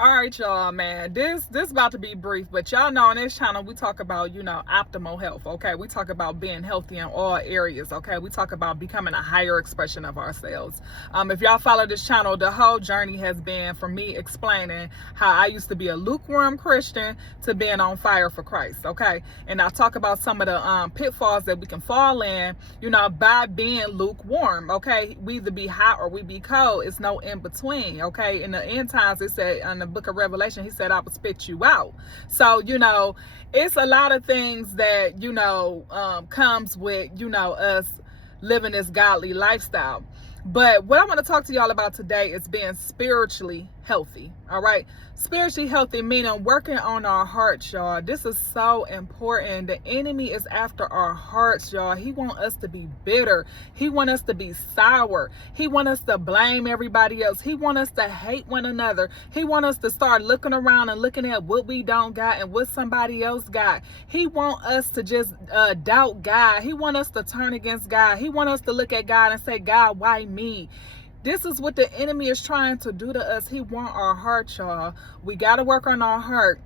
All right, y'all, man. This about to be brief, but y'all know on this channel we talk about, optimal health. Okay, we talk about being healthy in all areas. Okay, we talk about becoming a higher expression of ourselves. If y'all follow this channel, the whole journey has been from me explaining how I used to be a lukewarm Christian to being on fire for Christ. Okay, and I talk about some of the pitfalls that we can fall in, by being lukewarm. Okay, we either be hot or we be cold. It's no in between. Okay, in the end times, it said in the book of Revelation, he said, I will spit you out. So, it's a lot of things that, comes with, us living this godly lifestyle. But what I want to talk to y'all about today is being spiritually healthy. All right. Spiritually healthy, meaning working on our hearts, y'all. This is so important. The enemy is after our hearts, y'all. He wants us to be bitter. He wants us to be sour. He wants us to blame everybody else. He wants us to hate one another. He wants us to start looking around and looking at what we don't got and what somebody else got. He wants us to just doubt God. He wants us to turn against God. He wants us to look at God and say, God, why me? This is what the enemy is trying to do to us. He wants our heart, y'all. We got to work on our heart.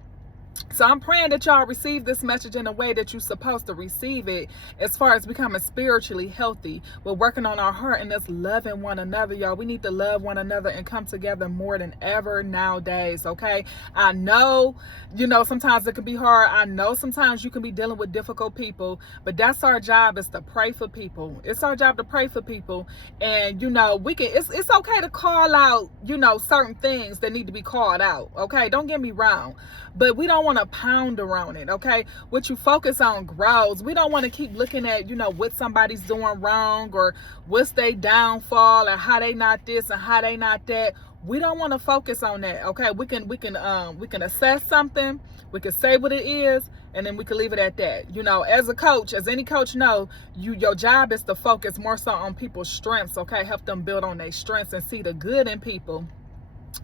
So I'm praying that y'all receive this message in a way that you're supposed to receive it, as far as becoming spiritually healthy. We're working on our heart and us loving one another, y'all. We need to love one another and come together more than ever nowadays, okay? I know, sometimes it can be hard. I know sometimes you can be dealing with difficult people, but that's our job, is to pray for people. It's our job to pray for people. And, we can, it's okay to call out, certain things that need to be called out, okay? Don't get me wrong. But we don't want to pound around it, okay? What you focus on grows. We don't want to keep looking at, what somebody's doing wrong or what's their downfall and how they not this and how they not that. We don't want to focus on that, okay? We can assess something, we can say what it is, and then we can leave it at that. As a coach, as any coach know, your job is to focus more so on people's strengths, okay? Help them build on their strengths and see the good in people.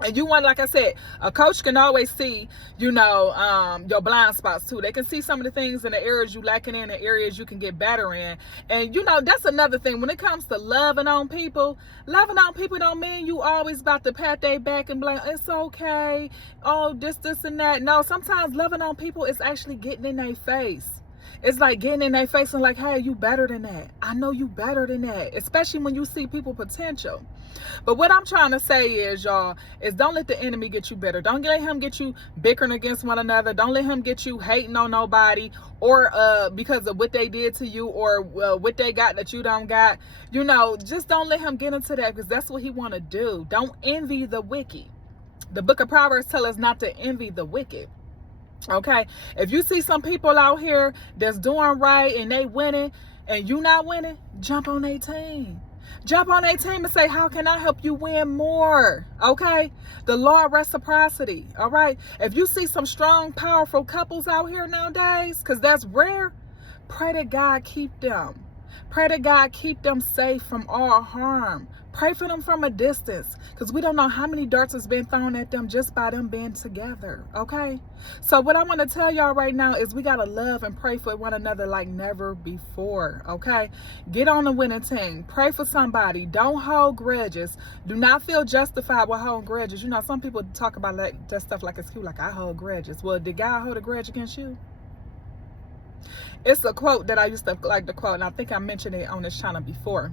And like I said, a coach can always see, your blind spots too. They can see some of the things in the areas you lacking in, the areas you can get better in. And, that's another thing. When it comes to loving on people don't mean you always about to pat their back and be like, it's okay. Oh, this, and that. No, sometimes loving on people is actually getting in their face. It's like getting in their face and like, hey, you better than that. I know you better than that, especially when you see people potential. But what I'm trying to say is, y'all, is don't let the enemy get you bitter. Don't let him get you bickering against one another. Don't let him get you hating on nobody or because of what they did to you or what they got that you don't got. Just don't let him get into that, because that's what he want to do. Don't envy the wicked. The book of Proverbs tells us not to envy the wicked. Okay, if you see some people out here that's doing right and they winning and you not winning, jump on their team. Jump on their team and say, how can I help you win more? Okay, the law of reciprocity. All right, if you see some strong, powerful couples out here nowadays, because that's rare, pray that God keep them. Pray that God keep them safe from all harm. Pray for them from a distance, because we don't know how many darts has been thrown at them just by them being together, okay? So what I want to tell y'all right now is we got to love and pray for one another like never before, okay? Get on the winning team. Pray for somebody. Don't hold grudges. Do not feel justified with holding grudges. Some people talk about that stuff like it's cute, like I hold grudges. Well, did God hold a grudge against you? It's a quote that I used to like to quote, and I think I mentioned it on this channel before.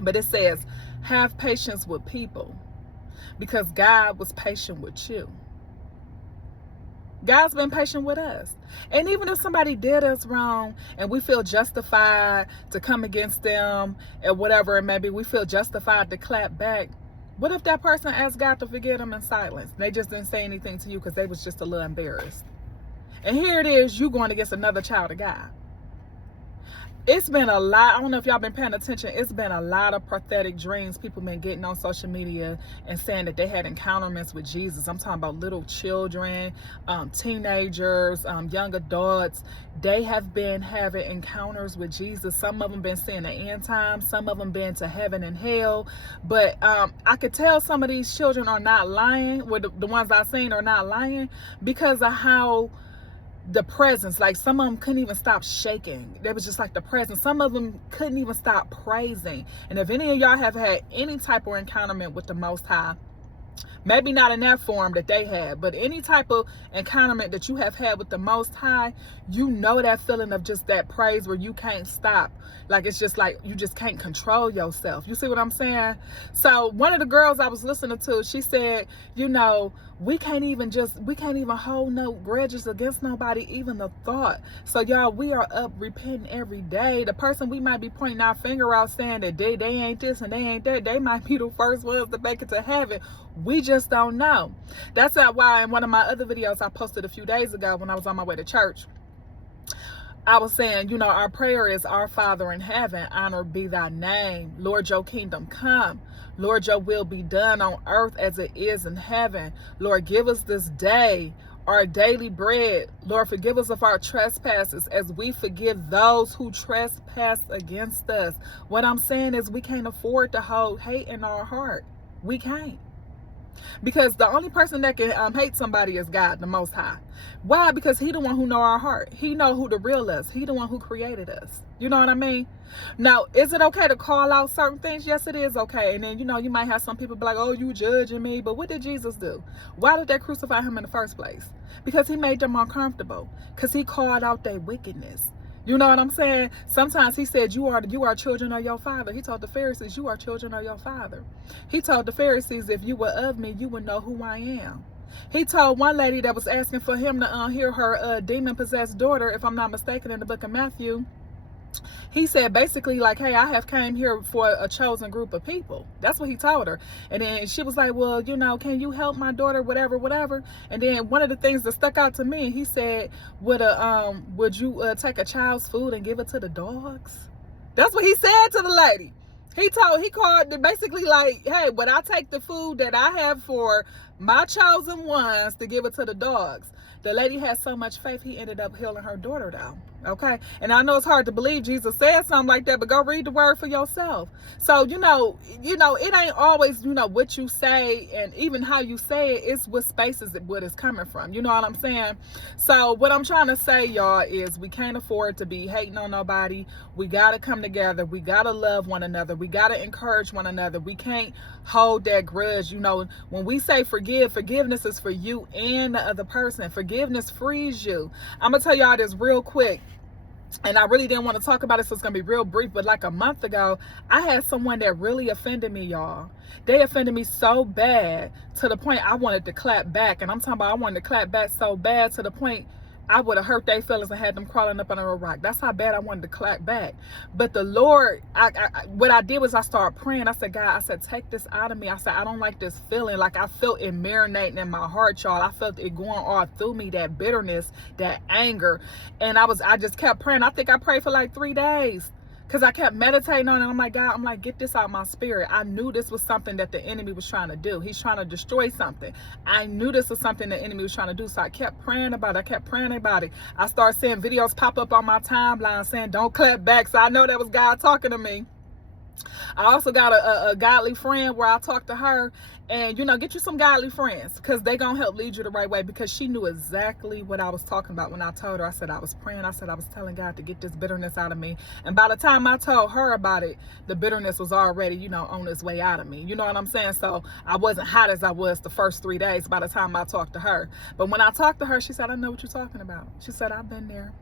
But it says, have patience with people because God was patient with you. God's been patient with us. And even if somebody did us wrong and we feel justified to come against them and whatever it may be, we feel justified to clap back. What if that person asked God to forgive them in silence? They just didn't say anything to you because they was just a little embarrassed. And here it is, you going against another child of God. It's been a lot. I don't know if y'all been paying attention. It's been a lot of prophetic dreams people been getting on social media and saying that they had encounters with Jesus. I'm talking about little children, teenagers, young adults. They have been having encounters with Jesus. Some of them been seeing the end times. Some of them been to heaven and hell. But I could tell some of these children are not lying. Well, the ones I've seen are not lying because of how the presence, like some of them couldn't even stop shaking. There was just like the presence. Some of them couldn't even stop praising. And if any of y'all have had any type of encounter with the Most High, Maybe not in that form that they had, but any type of encounterment that you have had with the Most High, you know that feeling of just that praise where you can't stop. Like, it's just like you just can't control yourself. You see what I'm saying? So one of the girls I was listening to, she said, you know, we can't even hold no grudges against nobody, even the thought. So y'all, we are up repenting every day. The person we might be pointing our finger out saying that they ain't this and they ain't that, they might be the first ones to make it to heaven. We just don't know. That's why in one of my other videos I posted a few days ago when I was on my way to church, I was saying, you know, our prayer is, our Father in heaven, honored be thy name. Lord, your kingdom come. Lord, your will be done on earth as it is in heaven. Lord, give us this day our daily bread. Lord, forgive us of our trespasses as we forgive those who trespass against us. What I'm saying is we can't afford to hold hate in our heart. We can't. Because the only person that can hate somebody is God, the Most High. Why? Because he the one who know our heart. He know who the real us. He the one who created us. You know what I mean? Now, is it okay to call out certain things? Yes, it is okay. And then, you know, you might have some people be like, oh, you judging me. But what did Jesus do? Why did they crucify him in the first place? Because he made them uncomfortable. Because he called out their wickedness. You know what I'm saying? Sometimes he said, you are children of your father. He told the Pharisees, you are children of your father. He told the Pharisees, if you were of me, you would know who I am. He told one lady that was asking for him to heal her demon-possessed daughter, if I'm not mistaken, in the book of Matthew. He said basically like, hey, I have came here for a chosen group of people. That's what he told her. And then she was like, well, you know, can you help my daughter, whatever. And then one of the things that stuck out to me, he said, would you take a child's food and give it to the dogs? That's what he said to the lady. He called basically like, hey, would I take the food that I have for my chosen ones to give it to the dogs? The lady had so much faith, he ended up healing her daughter though. Okay. And I know it's hard to believe Jesus said something like that, but go read the word for yourself. So, you know, it ain't always, you know, what you say and even how you say it, it's what spaces what it's coming from. You know what I'm saying? So what I'm trying to say, y'all, is we can't afford to be hating on nobody. We got to come together. We got to love one another. We got to encourage one another. We can't hold that grudge. You know, when we say forgiveness is for you and the other person. Forgiveness frees you. I'm going to tell y'all this real quick. And I really didn't want to talk about it, so it's going to be real brief. But like a month ago, I had someone that really offended me, y'all. They offended me so bad to the point I wanted to clap back. And I'm talking about I wanted to clap back so bad to the point I would have hurt their feelings and had them crawling up under a rock. That's how bad I wanted to clap back. But the Lord, what I did was I started praying. I said, God, I said, take this out of me. I said, I don't like this feeling. Like I felt it marinating in my heart, y'all. I felt it going all through me, that bitterness, that anger. And I just kept praying. I think I prayed for like 3 days. Because I kept meditating on it. I'm like, God, get this out of my spirit. I knew this was something that the enemy was trying to do. He's trying to destroy something. I knew this was something the enemy was trying to do. So I kept praying about it. I started seeing videos pop up on my timeline saying, don't clap back. So I know that was God talking to me. I also got a godly friend where I talked to her, and, you know, get you some godly friends because they gonna help lead you the right way, because she knew exactly what I was talking about when I told her. I said I was praying. I said I was telling God to get this bitterness out of me. And by the time I told her about it, the bitterness was already, you know, on its way out of me. You know what I'm saying? So I wasn't hot as I was the first 3 days by the time I talked to her. But when I talked to her, she said, I know what you're talking about. She said, I've been there.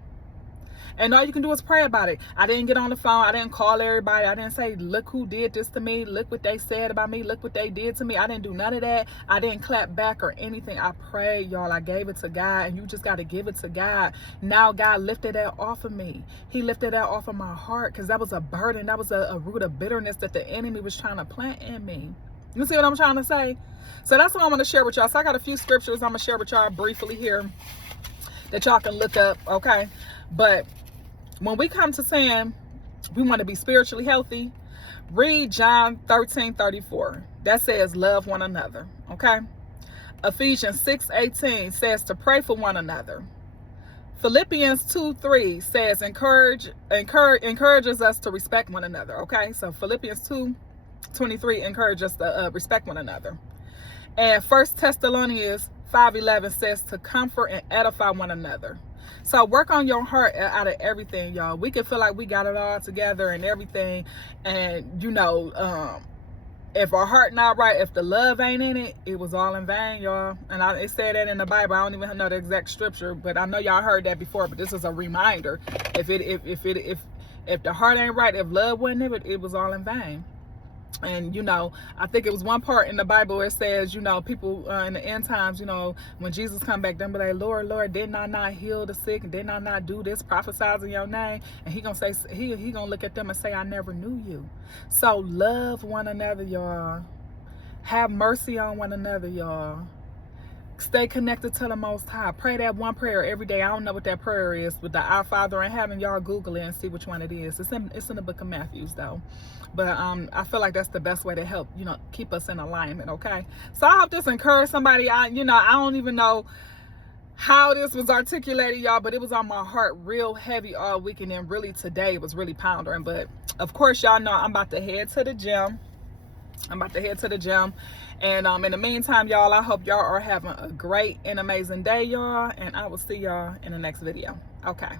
And all you can do is pray about it. I didn't get on the phone. I didn't call everybody. I didn't say, look who did this to me. Look what they said about me. Look what they did to me. I didn't do none of that. I didn't clap back or anything. I prayed, y'all. I gave it to God, and you just got to give it to God. Now God lifted that off of me. He lifted that off of my heart, because that was a burden. That was a root of bitterness that the enemy was trying to plant in me. You see what I'm trying to say? So that's what I'm going to share with y'all. So I got a few scriptures I'm going to share with y'all briefly here that y'all can look up, okay? But when we come to saying we want to be spiritually healthy, read John 13:34. That says love one another, okay? Ephesians 6:18 says to pray for one another. Philippians 2:3 says encourages us to respect one another, okay? So Philippians 2:23 encourages us to respect one another. And 1 Thessalonians 5:11 says to comfort and edify one another. So work on your heart out of everything, y'all. We can feel like we got it all together and everything, and, you know, If our heart not right, if the love ain't in it, it was all in vain, y'all. And it said that in the Bible. I don't even know the exact scripture, but I know y'all heard that before. But this is a reminder. If the heart ain't right, if love wasn't in it, it was all in vain. And, you know, I think it was one part in the Bible where it says, you know, people in the end times, you know, when Jesus come back, they'll be like, Lord, Lord, didn't I not heal the sick? Didn't I not do this, prophesize in your name? And he gonna say, he gonna look at them and say, I never knew you. So love one another, y'all. Have mercy on one another, y'all. Stay connected to the Most High. Pray that one prayer every day. I don't know what that prayer is, but the Our Father in Heaven, y'all Google it and see which one it is. It's in the book of Matthew, though. But I feel like that's the best way to help, you know, keep us in alignment, okay? So I hope this encouraged somebody. I don't even know how this was articulated, y'all, but it was on my heart real heavy all week, and then really today it was really pondering. But of course, y'all know I'm about to head to the gym. And in the meantime, y'all, I hope y'all are having a great and amazing day, y'all. And I will see y'all in the next video. Okay.